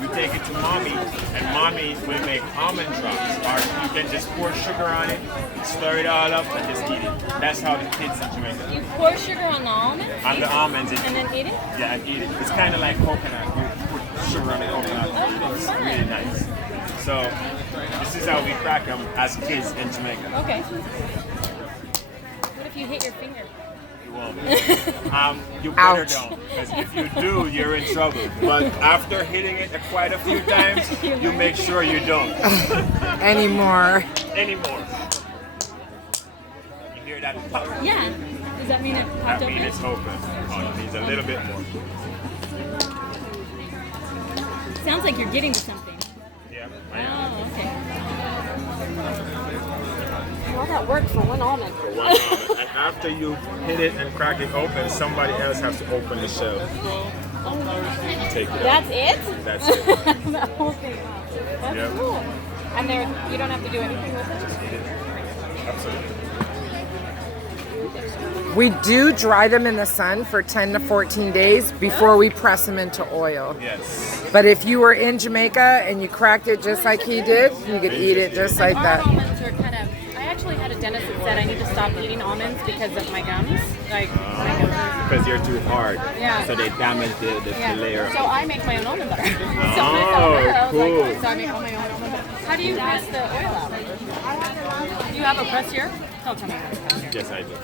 you take it to mommy, and mommy will make almond drops. Or you can just pour sugar on it, stir it all up, and just eat it. That's how the kids in Jamaica. You pour sugar on the almonds? On the almonds. And then eat it? Yeah, and eat it. It's kind of like coconut. You put sugar on the coconut and eat it. It's really nice. So, this is how we crack them as kids in Jamaica. Okay. What if you hit your finger? You won't. You better don't, because if you do, you're in trouble. But after hitting it quite a few times, you make sure you don't. Anymore. Anymore. You hear that pop? Yeah. Does that mean it popped That open? means it's open. Oh, it needs a little bit more. Sounds like you're getting to something. Yeah, I am. Oh, okay. Well, that worked for one almond. For one almond. And after you hit it and crack it open, somebody else has to open the shell. Take it out. That's it? That's it. The whole thing. Wow. That's Yep. cool. And there, you don't have to do anything with it? Just eat it. Absolutely. We do dry them in the sun for 10 to 14 days before we press them into oil. Yes. But if you were in Jamaica and you cracked it just like he did, you could eat it just like Our that. almonds are kind of. I actually had a dentist that said I need to stop eating almonds because of my gums. Like my gums. Because you're too hard. Yeah. So they damage the layer. So I make my own almond butter. So Oh, cool. Like, so I make all my own almond butter. How do you press the oil out? Do you have a press here? Don't tell me how to press here. Yes, I do.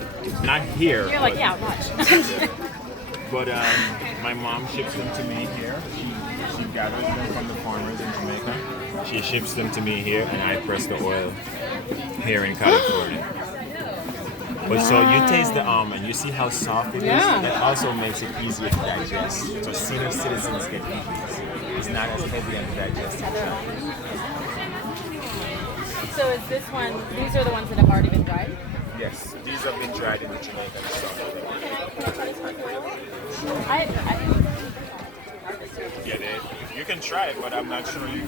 Not here. You're like, but- yeah, watch. But my mom ships them to me here. She gathers them from the farmers in Jamaica. She ships them to me here, and I press the oil here in California. But so you taste the almond, you see how soft it is? Yeah. That also makes it easier to digest. So senior citizens can eat this. It's not as heavy and digestive. So is this one? These are the ones that have already been dried. Yes, these have been dried in the Jamaican sauce. I Yeah, you can try it, but I'm not sure you